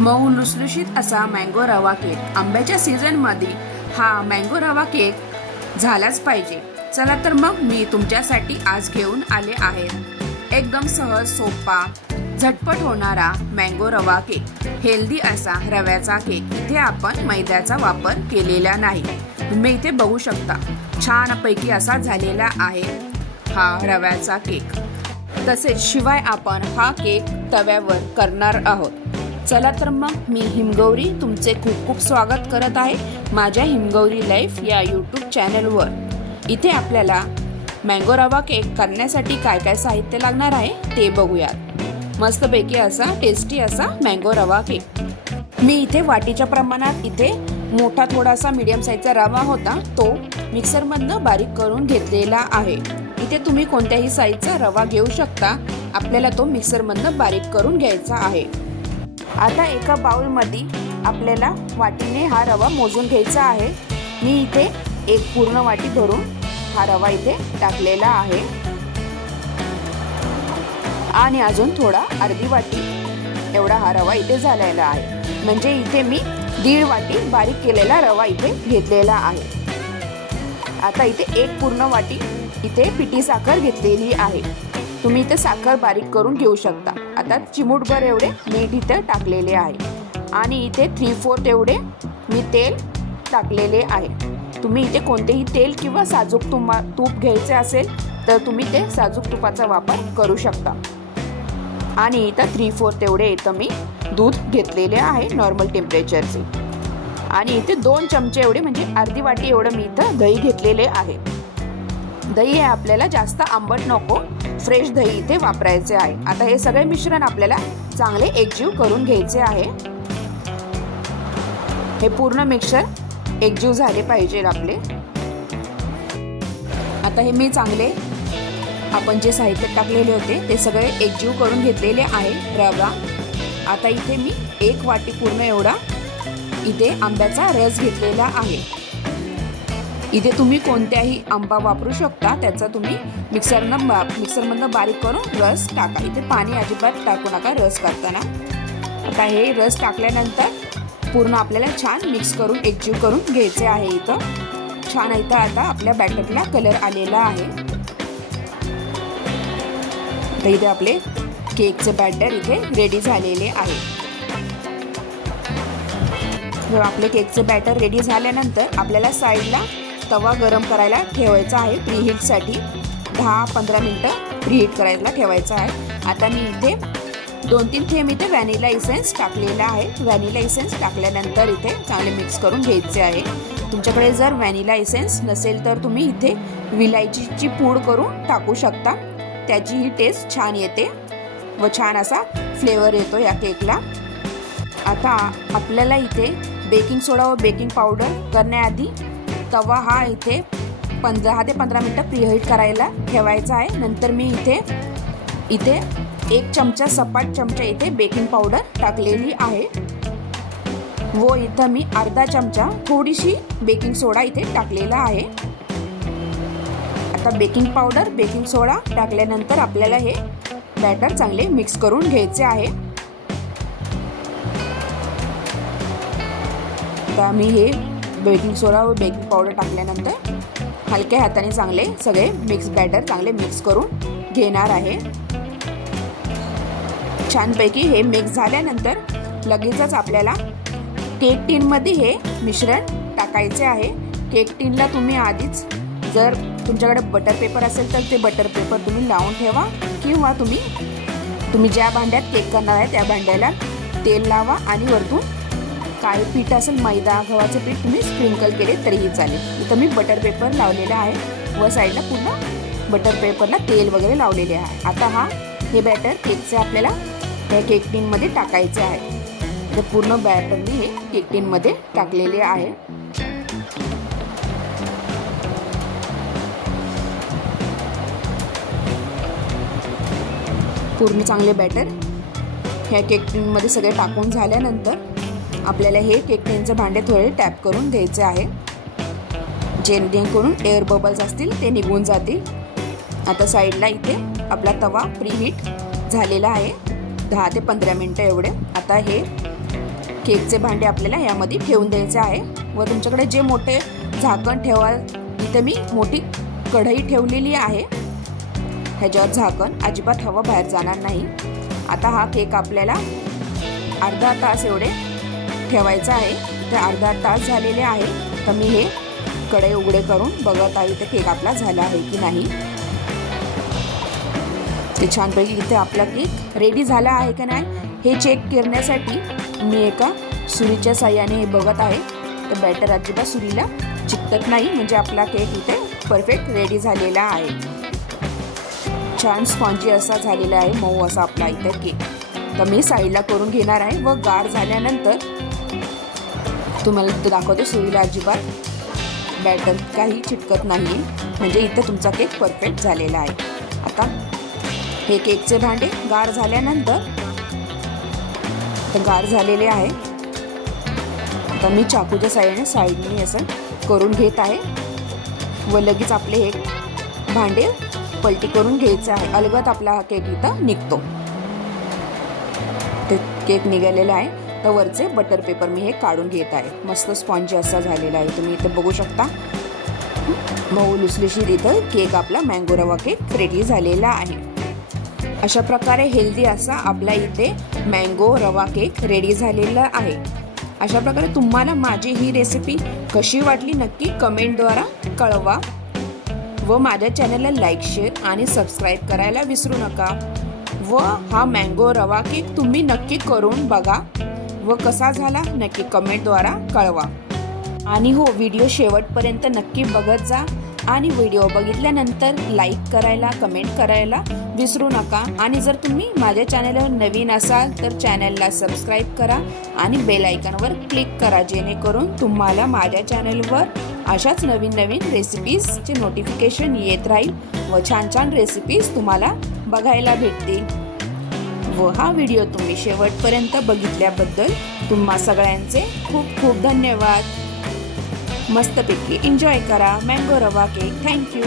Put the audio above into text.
मऊ लुसलुशीत असा मँगो रवा केक आंब्याच्या सीझनमध्ये हा मँगो रवा केक झालाच पाहिजे। चला तर मग मी तुमच्यासाठी आज घेऊन आले आहेत एकदम सहज सोपा झटपट होणारा मँगो रवा केक। हेल्दी असा रव्याचा केक। इथे आपण मैद्याचा वापर केलेला नाही। तुम्ही इथे बघू शकता छानपैकी असा झालेला आहे हा रव्याचा केक। तसेच शिवाय आपण हा केक तव्यावर करणार आहोत। चला तर मग मी हिमगौरी तुमचे खूप खूप स्वागत करत आहे माझ्या हिमगौरी लाईफ या यूट्यूब चॅनलवर। इथे आपल्याला मँगो रवा केक करण्यासाठी काय काय साहित्य लागणार आहे ते बघूयात। मस्तपैकी असा टेस्टी असा मँगो रवा केक। मी इथे वाटीच्या प्रमाणात इथे मोठा थोडासा मीडियम साईजचा रवा होता तो मिक्सरमधनं बारीक करून घेतलेला आहे। इथे तुम्ही कोणत्याही साईजचा रवा घेऊ शकता। आपल्याला तो मिक्सरमधनं बारीक करून घ्यायचा आहे। आता एका बाउलमध्ये आपल्याला वाटीने हा रवा मोजून घ्यायचा आहे। मी इथे एक पूर्ण वाटी भरून हा रवा इथे टाकलेला आहे आणि अजून थोडा अर्धी वाटी एवढा हा रवा इथे झालेला आहे। म्हणजे इथे मी 1.5 वाटी बारीक केलेला रवा इथे घेतलेला आहे। आता इथे एक पूर्ण वाटी इथे पिठी साखर घेतलेली आहे। तुम्ही इथे साखर बारीक करून घेऊ शकता। आता चिमूटभर एवढे मीठ इथे टाकलेले आहे आणि इथे 3/4 एवढे मी तेल टाकलेले आहे। तुम्ही इथे कोणतेही तेल किंवा साजूक तूप घ्यायचे असेल तर तुम्ही ते साजूक तुपाचा वापर करू शकता। आणि इथं 3/4 एवढे इथं मी दूध घेतलेले आहे नॉर्मल टेम्परेचरचे। आणि इथे 2 चमचे एवढे म्हणजे अर्धी वाटी एवढं मी इथं दही घेतलेले आहे। दही हे आपल्याला जास्त आंबट नको, फ्रेश दही इथे वापरायचे आहे। आता हे सगळे मिश्रण आपल्याला चांगले एकजीव करून घ्यायचे आहे। हे पूर्ण मिक्सर एकजीव झाले पाहिजे आपले। आता हे मी चांगले आपण जे साहित्य टाकलेले होते ते सगळे एकजीव करून घेतलेले आहे रवा। आता इथे मी 1 वाटी पूर्ण एवढा इथे आंब्याचा रस घेतलेला आहे। इथे तुम्ही कोणत्याही आंबा वापरू शकता, त्याचा तुम्ही मिक्सरमधनं बारीक करून रस टाका। इथे पाणी अजिबात टाकू नका रस करताना। आता हे रस टाकल्यानंतर पूर्ण आपल्याला छान मिक्स करून एकजीव करून घ्यायचे आहे। इथं छान इथं आता आपल्या बॅटरला कलर आलेला आहे। तर इथे आपले केकचे बॅटर इथे रेडी झालेले आहे। जर आपले केकचे बॅटर रेडी झाल्यानंतर आपल्याला साईडला तवा गरम करायला ठेवायचा आहे प्रीहीटसाठी। 10-15 मिनिटं प्रीहीट करायला ठेवायचा आहे। आता मी इथे 2-3 थेंब इथे व्हॅनिला इसेन्स टाकलेला आहे। व्हॅनिला इसेन्स टाकल्यानंतर इथे चांगले मिक्स करून घ्यायचे आहे। तुमच्याकडे जर व्हॅनिला इसेन्स नसेल तर तुम्ही इथे विलायचीची पूड करून टाकू शकता। त्याची ही टेस्ट छान येते व छान असा फ्लेवर येतो या केकला। आता आपल्याला इथे बेकिंग सोडा व बेकिंग पावडर करण्याआधी तवा हा इथे 10 ते 15 मिनिटं प्रीहीट करायला ठेवायचा आहे। नंतर मी इथे 1 चमचा सपाट चमचा इथे बेकिंग पावडर टाकलेली आहे व इथं मी अर्धा चमचा थोडीशी बेकिंग सोडा इथे टाकलेला आहे। आता बेकिंग पावडर बेकिंग सोडा टाकल्यानंतर आपल्याला हे बॅटर चांगले मिक्स करून घ्यायचे आहे। आता मी हे बेकिंग सोडा व बेकिंग पावडर टाकल्यानंतर हलक्या हाताने चांगले सगळे बॅटर चांगले मिक्स करून घेणार आहे। छानपैकी हे मिक्स झाल्यानंतर लगेचच आपल्याला केक टीनमध्ये हे मिश्रण टाकायचे आहे। केक टीनला तुम्ही आधीच जर तुमच्याकडे बटर पेपर असेल तर ते बटर पेपर तुम्ही लावून ठेवा किंवा तुम्ही ज्या भांड्यात केक करणार आहे त्या भांड्याला तेल लावा आणि वरतून काही पीठ असेल मैदा गव्हाचे पीठ तुम्ही स्प्रिंकल केले तरीही चालेल। इथं मी बटर पेपर लावलेला आहे व साईडला पूर्ण बटर पेपरला तेल वगैरे लावलेले आहे। आता हे बॅटर केकचे आपल्याला या केक टीनमध्ये टाकायचे आहे। तर पूर्ण बॅटर मी हे केक टीनमध्ये टाकलेले आहे। पूर्ण चांगले बॅटर ह्या केक टीनमध्ये सगळे टाकून झाल्यानंतर आपल्याला हे केक टीनचे भांडे थोडे टॅप करून घ्यायचे आहे जेणेकरून एअर बबल्स असतील ते निघून जातील। आता साईडला इथे आपला तवा प्रीहीट झालेला आहे 10 ते 15 मिनिटं एवढे। आता हे केकचे भांडे आपल्याला यामध्ये ठेवून द्यायचे आहे व तुमच्याकडे जे मोठे झाकण ठेवाल, इथे मी मोठी कढई ठेवलेली आहे, ह्याच्यावर झाकण, अजिबात हवा बाहेर जाणार नाही. आता हा केक आपल्याला अर्धा तास एवढे ठेवायचा आहे. तर अर्धा तास झालेले आहे. तर मी हे कढई उघडे करून बघत आहे ते केक आपला झाला आहे की नाही. ते छानपैकी इथे आपला केक रेडी झाला आहे का नाही हे चेक करण्यासाठी मी एका सुरीच्या साह्याने हे बघत आहे. तर बॅटर अजिबात सुरीला चिकटत नाही, म्हणजे आपला केक इथे परफेक्ट रेडी झालेला आहे. छान स्पॉन्जी असा झालेला आहे, मऊ असा आपला इथे केक. तर मी साईडला करून घेणार आहे व गार झाल्यानंतर तुम्हाला दाखवते. सुरीला अजिबात बॅटर काही चिटकत नाही, म्हणजे इथे तुमचा केक परफेक्ट झालेला आहे. आता हे केकचे भांडे गार झाल्यानंतर तर गार झालेले आहे. आता मी चाकूच्या साईडने असं करून घेत आहे व लगेच आपले हे भांडे पलटी करून घ्यायचे आहे. अलगद आपला हा केक इथं निघतो. ते केक निघालेला आहे. तर वरचे बटर पेपर मी हे काढून घेत आहे. मस्त स्पॉन्जी असा झालेला आहे, तुम्ही इथं बघू शकता. मऊ लुसलुशीत इथं केक आपला मँगो रवा केक रेडी झालेला आहे. अशा प्रकारे हेल्दी असा आपल्या इथे मँगो रवा केक रेडी झालेला आहे. अशा प्रकारे तुम्हाला माझी ही रेसिपी कशी वाटली नक्की कमेंटद्वारा कळवा व माझ्या चॅनलला लाईक, शेअर आणि सबस्क्राईब करायला विसरू नका. व हा मँगो रवा केक तुम्ही नक्की करून बघा व कसा झाला नक्की कमेंटद्वारा कळवा. आणि हो, व्हिडिओ शेवटपर्यंत नक्की बघत जा आणि व्हिडिओ बघितल्यानंतर लाईक करायला, कमेंट करायला विसरू नका. आणि जर तुम्ही माझ्या चॅनलवर नवीन असाल तर चॅनलला सबस्क्राईब करा आणि बेल आयकॉनवर क्लिक करा, जेणेकरून तुम्हाला माझ्या चॅनलवर अशाच नवीन नवीन रेसिपीजचे नोटिफिकेशन येत राहील व छान छान रेसिपीज तुम्हाला बघायला भेटतील. व हा व्हिडिओ तुम्ही शेवटपर्यंत बघितल्याबद्दल तुम्हा सगळ्यांचे खूप खूप धन्यवाद. मस्तपैकी एन्जॉय करा मँगो रवा केक. थँक्यू.